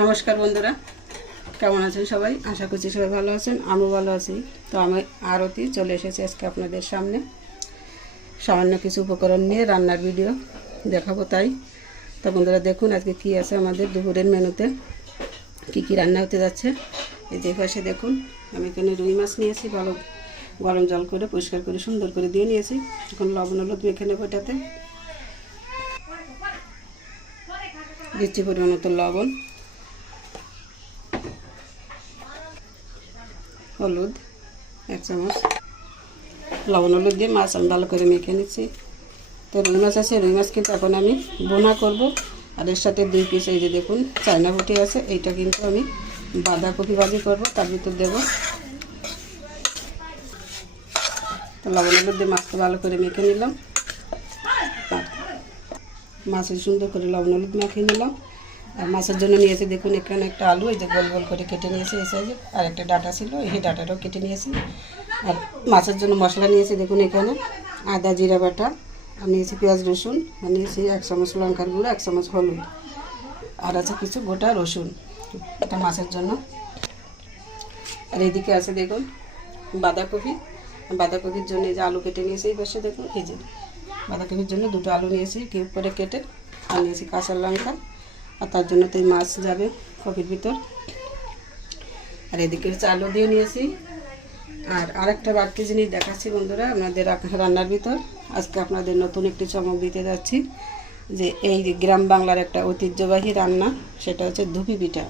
নমস্কার বন্ধুরা, কেমন আছেন সবাই? আশা করছি সবাই ভালো আছেন, আমিও ভালো আছি। তো আমি আরতি চলে এসেছি আজকে আপনাদের সামনে সামান্য কিছু উপকরণ নিয়ে রান্নার ভিডিও দেখাবো। তাই তো বন্ধুরা দেখুন আজকে কি আছে আমাদের দুপুরের মেনুতে, কি কি রান্না হতে যাচ্ছে। এই যে পাশে দেখুন আমি এখানে রুই মাছ নিয়েছি, ভালো গরম জল করে পরিষ্কার করে সুন্দর করে দিয়ে নিয়েছি। এখন লবণ হলুদ মেখে নেব। এটাতে দিচ্ছি পরিমাণ মতো লবণ, হলুদ 1 চামচ, লবণ হলুদ দিয়ে মাছ আমি ভালো করে মেখে নিচ্ছি। তো রুই মাছ আছে, রুই মাছ কিন্তু এখন আমি বোনা করব। আর এর সাথে 2 পিস এই যে দেখুন চায়না পুঁটি আছে, এইটা কিন্তু আমি বাঁধাকপি ভাজি করব, তার ভিতর দেবো। তো লবণ হলুদ দিয়ে মাছটা ভালো করে মেখে নিলাম, মাছের সুন্দর করে লবণ হলুদ মেখে নিলাম। আর মাছের জন্য নিয়েছি দেখুন এখানে একটা আলু, এই যে গোল গোল করে কেটে নিয়েছি এই সাইজে, আর একটা ডাঁটা ছিল, এই ডাঁটাটাও কেটে নিয়েছি। আর মাছের জন্য মশলা নিয়েছি দেখুন এখানে আদা জিরা বাটা, আর নিয়েছি পেঁয়াজ রসুন, আর নিয়েছি 1 চামচ লঙ্কার গুঁড়ো, 1 চামচ হলুদ, আর আছে কিছু গোটা রসুন, এটা মাছের জন্য। আর এইদিকে আছে দেখুন বাঁধাকপি, বাঁধাকপির জন্য এই যে আলু কেটে নিয়েছি এই পাশে দেখুন, এই যে বাঁধাকপির জন্য 2টো আলু নিয়েছি কিউব করে কেটে, আর নিয়েছি কাঁচা লঙ্কা, আর তার জন্য তো এই মাছ যাবে কপির ভিতর। আর এদিকে চালও দিয়ে নিয়েছি। আর আরেকটা বাড়তি জিনিস দেখাচ্ছি বন্ধুরা আপনাদের রান্নার ভিতর, আজকে আপনাদের নতুন একটি চমক দিতে যাচ্ছি। যে এই গ্রাম বাংলার একটা ঐতিহ্যবাহী রান্না, সেটা হচ্ছে ধুপি পিঠা।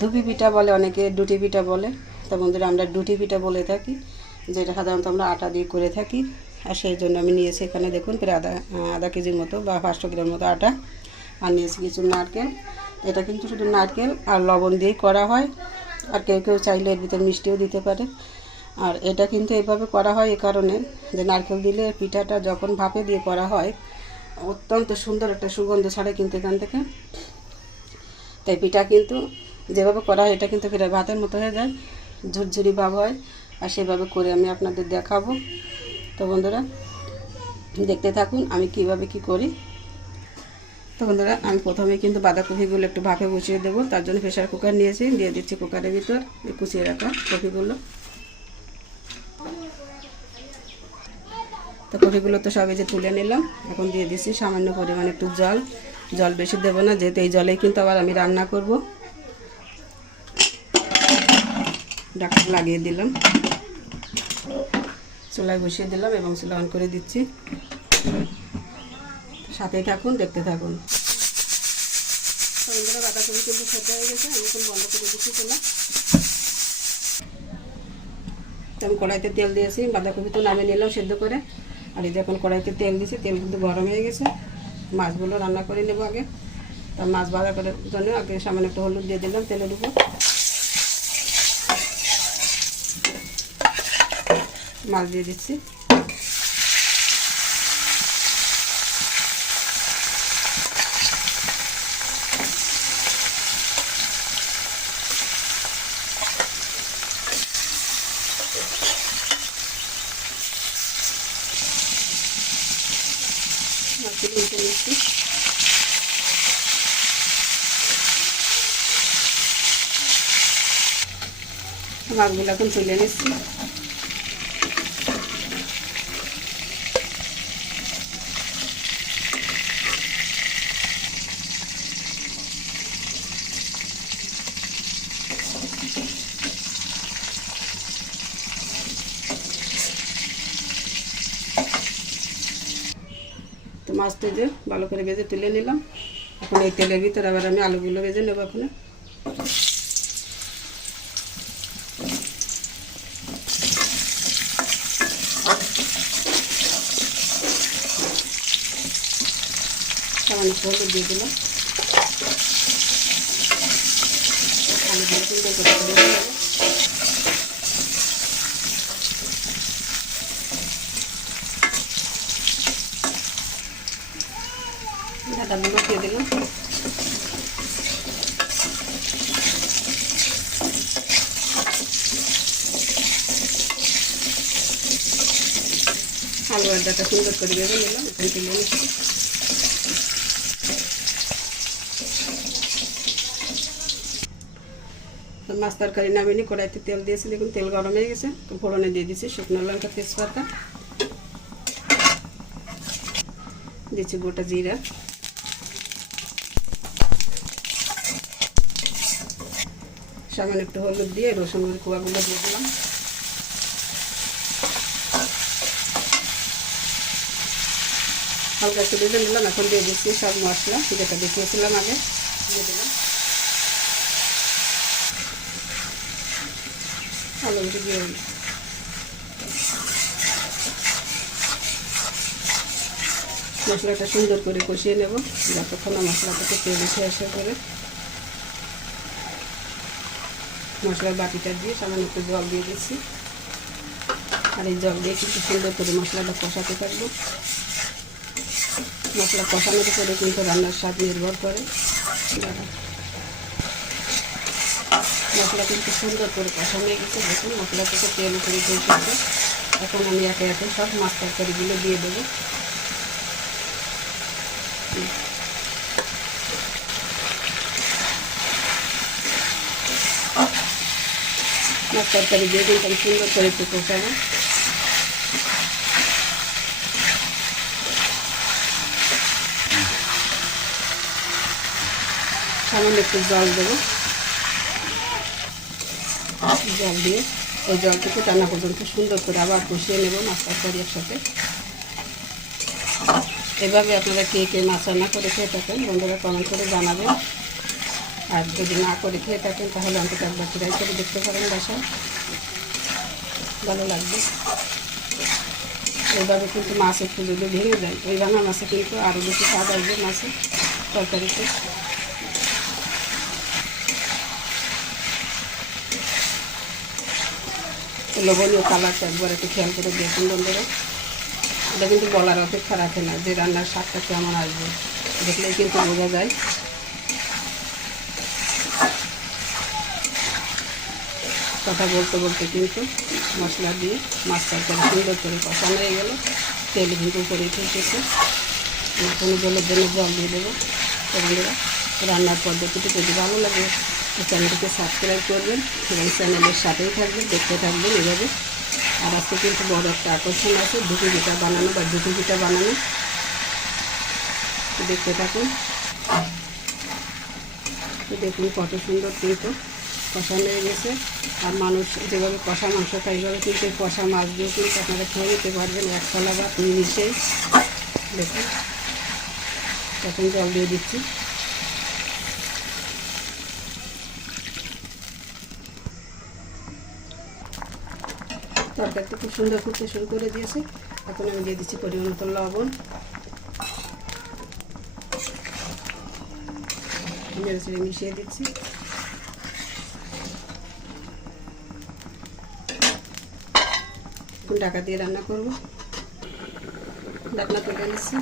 ধুপি পিঠা বলে অনেকে, ডুটি পিঠা বলে। তো বন্ধুরা আমরা ডুটি পিঠা বলে থাকি, যেটা সাধারণত আমরা আটা দিয়ে করে থাকি। আর সেই জন্য আমি নিয়েছি এখানে দেখুন প্রায় আধা কেজির মতো বা 500 গ্রাম মতো আটা, আর নিয়েছি কিছু নারকেল। এটা কিন্তু শুধু নারকেল আর লবণ দিয়েই করা হয়, আর কেউ কেউ চাইলে এর ভিতর মিষ্টিও দিতে পারে। আর এটা কিন্তু এইভাবে করা হয় এ কারণে যে নারকেল দিলে পিঠাটা যখন ভাপে দিয়ে করা হয় অত্যন্ত সুন্দর একটা সুগন্ধ ছাড়ে কিন্তু এখান থেকে। তাই পিঠা কিন্তু যেভাবে করা হয় এটা কিন্তু প্রায় ভাতের মতো হয়ে যায়, ঝুরঝুরি ভাব হয়। আর সেভাবে করে আমি আপনাদের দেখাবো। তো বন্ধুরা দেখতে থাকুন আমি কিভাবে কি করি। তো বন্ধুরা আমি প্রথমে কিন্তু বাঁধাকপিগুলো একটু ভাপে বসিয়ে দেবো, তার জন্য প্রেশার কুকার নিয়েছি, দিয়ে দিচ্ছি কুকারের ভিতর কুচিয়ে রাখা কপিগুলো। তো কপিগুলো তো সবে যে তুলে নিলাম, এখন দিয়ে দিচ্ছি সামান্য পরিমাণে একটু জল, জল বেশি দেবো না যেহেতু এই জলেই কিন্তু আবার আমি রান্না করব। ঢাকনা লাগিয়ে দিলাম, চুলায় বসিয়ে দিলাম এবং চুলা অন করে দিচ্ছি। সাথেই থাকুন, দেখতে থাকুন। বন্ধুরা বাঁধাকপি কিন্তু সেদ্ধ হয়ে গেছে, আমি এখন বন্ধ করে দিচ্ছি চুলা। আমি কড়াইতে তেল দিয়েছি, বাঁধাকপি তো নামিয়ে নিলাম সেদ্ধ করে। আর এই যে এখন কড়াইতে তেল দিয়েছি, তেল কিন্তু গরম হয়ে গেছে। মাছগুলো রান্না করে নেবো আগে। তার মাছ ভাজা করার জন্য আগে সামান্য একটু হলুদ দিয়ে দিলাম তেলের উপর, মাছ দিয়ে দিচ্ছি। মাছগুলো উঠে নিচ্ছি। মাছগুলো এখন তুলে নিচ্ছি। তো মাছটা যে ভালো করে ভেজে তুলে নিলাম। এখন এই তেলের ভিতরে আবার আমি আলুগুলো ভেজে নেবো। এখন সামান্য হলুদ দিয়ে দিলাম, আলুগুলো সুন্দর করে ভেজে নেবো। ডাটাগুলো দিয়ে দিলাম, আলু আর ডাটা সুন্দর করে ভেজে নিলাম। এখন তুলে নিচ্ছি। তো মাছ তরকারি নামিনি, কড়াইতে তেল দিয়েছি, দেখুন তেল গরম হয়ে গেছে। তো ফোড়নে দিয়ে দিচ্ছি শুকনো লঙ্কা, তেজপাতা, দিচ্ছি গোটা জিরা, সামান্য একটু হলুদ দিয়ে রসুনের কোয়াগুলো দিয়ে দিলাম। হালকা একটু ভেজে নিলাম। এখন দিয়ে দিচ্ছি সব মশলা যেটা দেখিয়েছিলাম আগে, দিয়ে দিলাম। ভালো করে দিয়ে মশলাটা সুন্দর করে কষিয়ে নেব যতক্ষণ না মশলাটাকে তেল উঠে আসে করে। মশলার বাটিটা দিয়ে সামান্য একটু জল দিয়ে দিচ্ছি, আর এই জল দিয়ে কিন্তু সুন্দর করে মশলাটা কষাতে থাকবো। মশলা কষানোর উপরে কিন্তু রান্নার স্বাদ নির্ভর করে। মশলা কিন্তু সুন্দর করে কষানো হয়ে গেছে, দেখুন মশলা থেকে তেল উপরে উঠে এসেছে। এখন আমি একে একে সব মাছ তরকারিগুলো দিয়ে দেবো। মাছ তরকারি দিয়ে কিন্তু আমি সুন্দর করে একটু কষাবো। সামান্য একটু জল দেবো, জল দিয়ে ওই জলটুকু টানা পর্যন্ত সুন্দর করে আবার কষিয়ে নেব মাছ তরকারি একসাথে। এভাবে আপনারা কে কে মাছ রান্না করে খেয়ে থাকেন বন্ধুরা কমেন্ট করে জানাবেন। আর যদি না করে খেয়ে থাকেন তাহলে অন্তত একবার ট্রাই করে দেখতে পারেন বাসায়, ভালো লাগবে। এইভাবে কিন্তু মাছ একটু যদি ভেঙে যায় ওই ভাঙা মাছে কিন্তু আরও বেশি স্বাদ আসবে মাছের তরকারিতে। লবণীয় কালারটা একবার একটু খেয়াল করে দেখুন বন্ধুরা। এটা কিন্তু বলার অপেক্ষা রাখে না যে রান্নার স্বাদটা কেমন আসবে, দেখলেই কিন্তু বোঝা যায়। কথা বলতে বলতে কিন্তু মশলা দিয়ে মাছ তরকারি সুন্দর করে কষানো হয়ে গেল, তেল কিন্তু উপরে উঠে এসেছে। কোনো জলের জন্য জল দিয়ে দেবো। তো বন্ধুরা রান্নার পদ্ধতিটি যদি ভালো লাগে চ্যানেলটিকে সাবস্ক্রাইব করবেন এবং চ্যানেলের সাথেই থাকবেন, দেখতে থাকবেন এভাবে। আর আজকে কিন্তু বড় একটা আকর্ষণ আছে, দুটি পিঠা বানানো বা দুটি পিঠা বানানো, দেখতে থাকুন। দেখুন কত সুন্দর কিন্তু কষানো হয়ে গেছে। আর মানুষ যেভাবে কষা মাংস খায় এইভাবে কিন্তু কষা মাছ দিয়ে কিন্তু আপনারা খেয়ে নিতে পারবেন এক তলা বা মিশিয়ে। দেখুন এখন জল দিয়ে দিচ্ছি। তরকারিটা খুব সুন্দর ফুটতে শুরু করে দিয়েছে। এখন আমি দিয়ে দিচ্ছি পরিমাণ মতো লবণ, নেড়ে চেড়ে মিশিয়ে দিচ্ছি। এখন ঢাকা দিয়ে রান্না করব। ঢাকনা তুলে নিচ্ছি।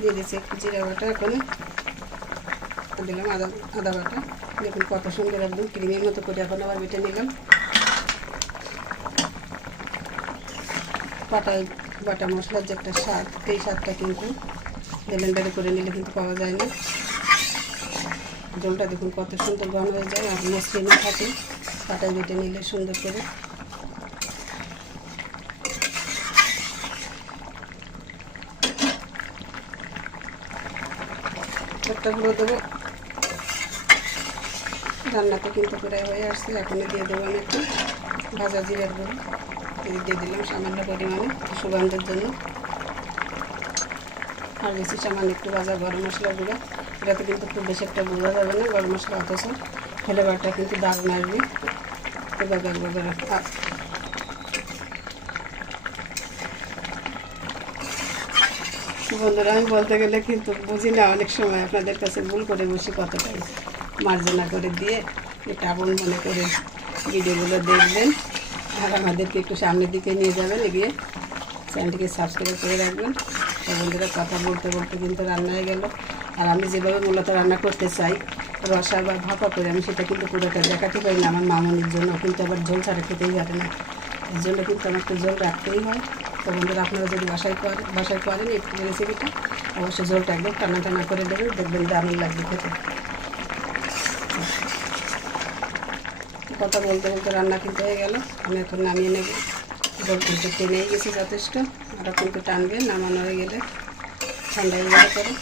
দিয়ে দিচ্ছি একটু জিরা বাটা, এখন দিলাম আদা বাটা। দেখুন কত সুন্দর একদম ক্রিমের মতো করে এখন আবার বেটে নিলাম। বাটা মশলার যে একটা স্বাদ, এই স্বাদটা কিন্তু ব্লেন্ডারে করে নিলে কিন্তু পাওয়া যায় না। জলটা দেখুন কত সুন্দর ঘন হয়ে যায় আর মসৃণ থাকে পাটায় বেটে নিলে সুন্দর করে। একটা গুঁড়ো দেবো। রান্নাটা কিন্তু প্রায় হয়ে আসছে। এখন দিয়ে দেবো আমি একটু ভাজা জিরার গুঁড়ো, দিয়ে দিলাম সামান্য পরিমাণে সুগন্ধের জন্য। আর বেশি সামান্য একটু ভাজা গরম মশলা গুঁড়ো, এটাতে কিন্তু খুব বেশি একটা বোঝা যাবে না গরম মশলা, অথচ ফ্লেভারটা কিন্তু দারুণ আসবে। এভাবে একবার বন্ধুরা আমি বলতে গেলে কিন্তু বুঝি না অনেক সময়, আপনাদের কাছে ভুল করে বসে কতটাই মার্জনা করে দিয়ে এটা আপন মনে করে ভিডিওগুলো দেখবেন আর আমাদেরকে একটু সামনের দিকে নিয়ে যাবেন, এগিয়ে চ্যানেলটিকে সাবস্ক্রাইব করে রাখবেন। তো বন্ধুরা কথা বলতে বলতে কিন্তু রান্না হয়ে গেল। আর আমি যেভাবে মূলত রান্না করতে চাই রসা বা ভাপা করে, আমি সেটা কিন্তু পুরোটা দেখাতে পারি না আমার মামনির জন্য, কিন্তু আবার ঝোল ছাড়া খেতেই পারে না, এর জন্য কিন্তু আমার একটু ঝোল রাখতেই হয়। তো বন্ধুরা আপনারা যদি বাসায় করেন এই রেসিপিটা অবশ্যই ঝোলটা একদম টানা টানা করে দেবেন, দেখবেন দারুণ লাগবে খেতে। কথা বলতে বলতে রান্না কিন্তু হয়ে গেল, আমি এখন নামিয়ে নেব। জল কিন্তু টেনেই গেছে যথেষ্ট, আরও কিন্তু টানবে, নামানো হয়ে গেলে ঠান্ডা হয়ে গেলে পরে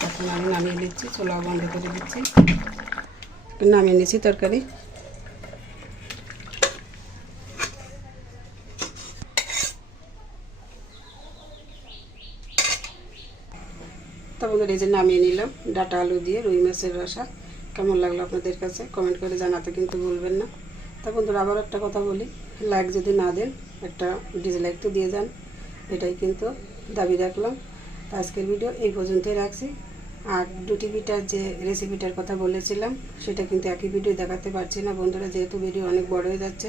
তখন আমি নামিয়ে নিচ্ছি, চুলাও বন্ধ করে দিচ্ছি। নামিয়ে নিচ্ছি তরকারি। তারপরে এই যে নামিয়ে নিলাম ডাঁটা আলু দিয়ে রুই মাছের রসা। কেমন লাগলো আপনাদের কাছে কমেন্ট করে জানাতে কিন্তু ভুলবেন না। তা বন্ধুরা আবার একটা কথা বলি, লাইক যদি না দেন একটা ডিসলাইক তো দিয়ে যান, এটাই কিন্তু দাবি রাখলাম। আজকের ভিডিও এই পর্যন্তই রাখছি। আর দুটি পিঠার যে রেসিপিটার কথা বলেছিলাম সেটা কিন্তু একই ভিডিও দেখাতে পারছি না বন্ধুরা, যেহেতু ভিডিও অনেক বড় হয়ে যাচ্ছে।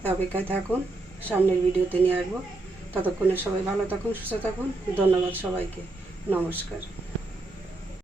তা অপেক্ষায় থাকুন, সামনের ভিডিওতে নিয়ে আসবো। ততক্ষণে সবাই ভালো থাকুন, সুস্থ থাকুন। ধন্যবাদ সবাইকে, নমস্কার।